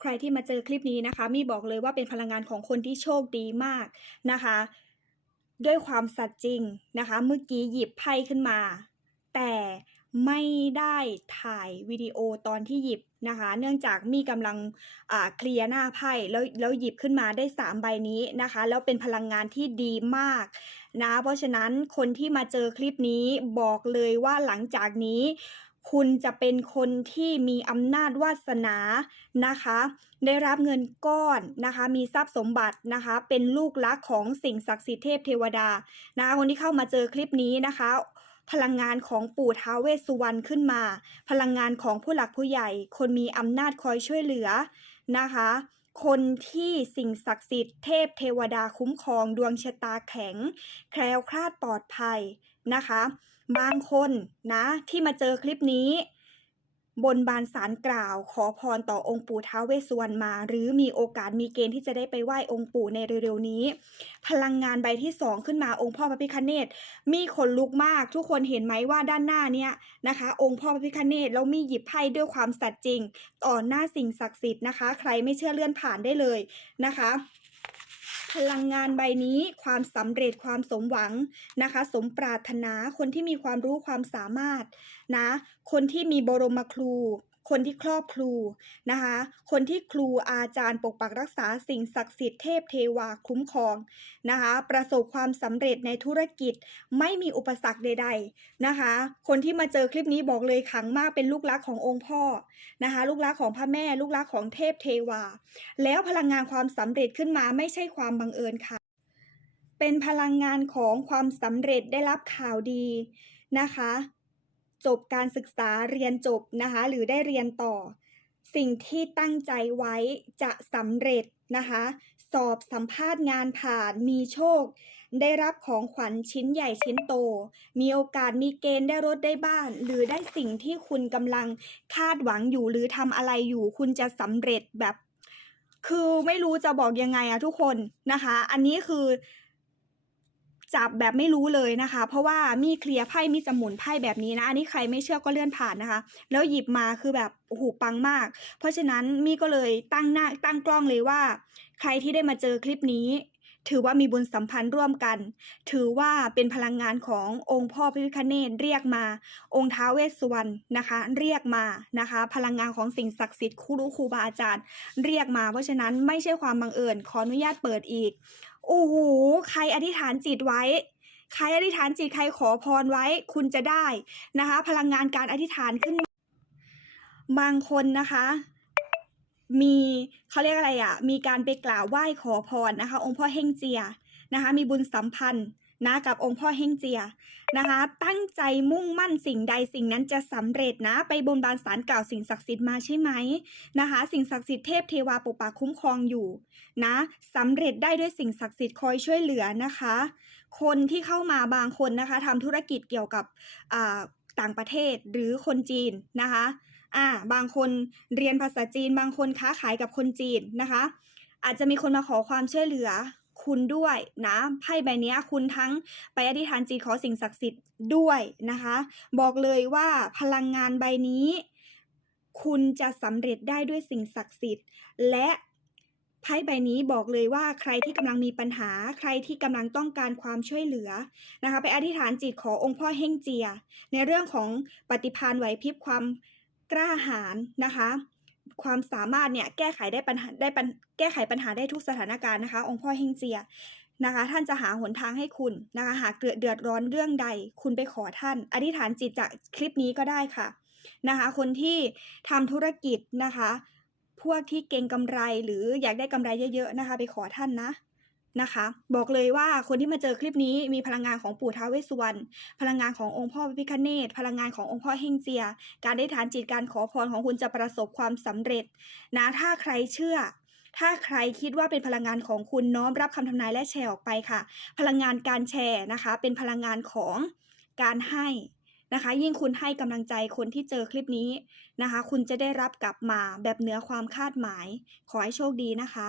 ใครที่มาเจอคลิปนี้นะคะ มี่บอกเลยว่าเป็นพลังงานของคนที่โชคดีมากนะคะ ด้วยความสัตย์จริงนะคะ เมื่อกี้หยิบไพ่ขึ้นมา แต่ไม่ได้ถ่ายวิดีโอตอนที่หยิบนะคะ เนื่องจากมี่กำลังเคลียร์หน้าไพ่แล้วแล้วหยิบขึ้นมาได้ 3 ใบนี้นะคะ แล้วเป็นพลังงานที่ดีมากนะ เพราะฉะนั้นคนที่มาเจอคลิปนี้บอกเลยว่าหลังจากนี้ คุณจะเป็นคนที่มีอำนาจวาสนานะคะ ได้รับเงินก้อนนะคะ มีทรัพย์สมบัตินะคะ เป็นลูกรักของสิ่งศักดิ์สิทธิ์เทพเทวดานะคะคนที่เข้ามาเจอคลิปนี้นะคะ พลังงานของปู่ท้าเวสสุวรรณขึ้นมา พลังงานของผู้หลักผู้ใหญ่ คนมีอำนาจคอยช่วยเหลือนะคะ คนที่สิ่งศักดิ์สิทธิ์เทพเทวดาคุ้มครองดวงชะตาแข็ง แคล้วคลาดปลอดภัยนะคะ บางคนนะที่มาเจอคลิปนี้ บนบานสารกล่าว ขอพรต่อองค์ปู่ท้าวเวสสุวรรณมา หรือมีโอกาสมีเกณฑ์ที่จะได้ไปไหว้องค์ปู่ในเร็วๆนี้ พลังงานใบที่สองขึ้นมาองค์พ่อพระพิฆเนศมีขนลุกมาก ทุกคนเห็นไหมว่าด้านหน้าเนี่ยนะคะ องค์พ่อพระพิฆเนศแล้วมีหยิบไพ่ด้วยความสัตย์จริง ต่อหน้าสิ่งศักดิ์สิทธิ์นะคะ ใครไม่เชื่อเลื่อนผ่านได้เลยนะคะ พลังงานใบนี้ความสำเร็จความสมหวังนะคะ สมปรารถนาคนที่มีความรู้ความสามารถนะ คนที่มีบรมครู คนที่ครอบครูนะคะ คนที่ครูอาจารย์ปกปักรักษาสิ่งศักดิ์สิทธิ์เทพเทวาคุ้มครองนะคะ ประสบความสำเร็จในธุรกิจไม่มีอุปสรรคใด ๆนะคะ คนที่มาเจอคลิปนี้บอกเลยขังมากเป็นลูกรักขององค์พ่อนะคะ ลูกรักของพระแม่ ลูกรักของเทพเทวา แล้วพลังงานความสำเร็จขึ้นมาไม่ใช่ความบังเอิญค่ะ เป็นพลังงานของความสำเร็จได้รับข่าวดีนะคะ จบการศึกษาเรียนจบนะคะ หรือได้เรียนต่อ สิ่งที่ตั้งใจไว้จะสำเร็จนะคะ สอบสัมภาษณ์งานผ่านมีโชค ได้รับของขวัญชิ้นใหญ่ชิ้นโต มีโอกาสมีเกณฑ์ได้รถได้บ้าน หรือได้สิ่งที่คุณกำลังคาดหวังอยู่หรือทำอะไรอยู่ คุณจะสำเร็จแบบ คือไม่รู้จะบอกยังไงอะทุกคนนะคะ อันนี้คือ จับแบบไม่รู้เลยนะคะ เพราะว่ามีเคลียร์ไพ่มีจะหมุนไพ่แบบนี้นะ อันนี้ใครไม่เชื่อก็เลื่อนผ่านนะคะ แล้วหยิบมาคือแบบโอ้โหปังมาก เพราะฉะนั้นมีก็เลยตั้งหน้าตั้งกล้องเลยว่า ใครที่ได้มาเจอคลิปนี้ ถือว่ามีบุญสัมพันธ์ร่วมกัน ถือว่าเป็นพลังงานขององค์พ่อพระพิฆเนศเรียกมา องค์ท้าเวสสุวรรณนะคะ เรียกมานะคะ พลังงานของสิ่งศักดิ์สิทธิ์ครูรู้ครูบาอาจารย์ เรียกมา เพราะฉะนั้นไม่ใช่ความบังเอิญขออนุญาตเปิดอีก โอ้โหใครอธิษฐานจิตไว้ ใครอธิษฐานจิตใครขอพรไว้ คุณจะได้นะคะ พลังงานการอธิษฐานขึ้น บางคนนะคะ มีเขาเรียกอะไรอะ มีการไปกล่าวไหว้ขอพรนะคะ องค์พ่อเฮงเจียนะคะ มีบุญสัมพันธ์ นะกับองค์พ่อเฮงเจียนะคะ ตั้งใจมุ่งมั่นสิ่งใดสิ่งนั้นจะสำเร็จนะ ไปบนบานสารกล่าวสิ่งศักดิ์สิทธิ์มาใช่ไหมนะคะ สิ่งศักดิ์สิทธิ์เทพเทวาปกปักคุ้มครองอยู่นะสำเร็จได้ด้วยสิ่งศักดิ์สิทธิ์คอยช่วยเหลือนะคะ คนที่เข้ามาบางคนนะคะทำธุรกิจเกี่ยวกับต่างประเทศหรือคนจีนนะคะอ่าบางคนเรียนภาษาจีน บางคนค้าขายกับคนจีนนะคะ อาจจะมีคนมาขอความช่วยเหลือ คุณด้วยนะไพ่ใบนี้คุณทั้งไปอธิษฐานจิตขอสิ่งศักดิ์สิทธิ์ด้วยนะคะ บอกเลยว่าพลังงานใบนี้ คุณจะสำเร็จได้ด้วยสิ่งศักดิ์สิทธิ์ และไพ่ใบนี้บอกเลยว่าใครที่กำลังมีปัญหาใครที่กำลังต้องการความช่วยเหลือนะคะ ไปอธิษฐานจิตขอองค์พ่อเฮงเจีย ในเรื่องของปฏิภาณไหวพริบความกล้าหาญนะคะ ความสามารถเนี่ยแก้ไขได้ปัญหาได้ปัญแก้ไขปัญหาได้ทุกสถานการณ์นะคะ องค์พ่อเฮงเจียนะคะ ท่านจะหาหนทางให้คุณนะคะหากเดือดเดือดร้อนเรื่องใด คุณไปขอท่าน อธิษฐานจิตจากคลิปนี้ก็ได้ค่ะนะคะ คนที่ทำธุรกิจนะคะ พวกที่เก่งกำไรหรืออยากได้กำไรเยอะ ๆ นะคะ ไปขอท่านนะ นะคะ บอกเลยว่าคนที่มาเจอคลิปนี้มีพลังงานของปู่ท้าวเวสสุวรรณพลังงานขององค์พ่อพระพิฆเนศพลังงานขององค์พ่อเฮงเจีย การได้ฐานจิตการขอพรของคุณจะประสบความสำเร็จนะถ้าใครเชื่อ ถ้าใครคิดว่าเป็นพลังงานของคุณน้อมรับคำทำนายและแชร์ออกไปค่ะ พลังงานการแชร์นะคะ เป็นพลังงานของการให้นะคะ ยิ่งคุณให้กำลังใจคนที่เจอคลิปนี้นะคะ คุณจะได้รับกลับมาแบบเหนือความคาดหมาย ขอให้โชคดีนะคะ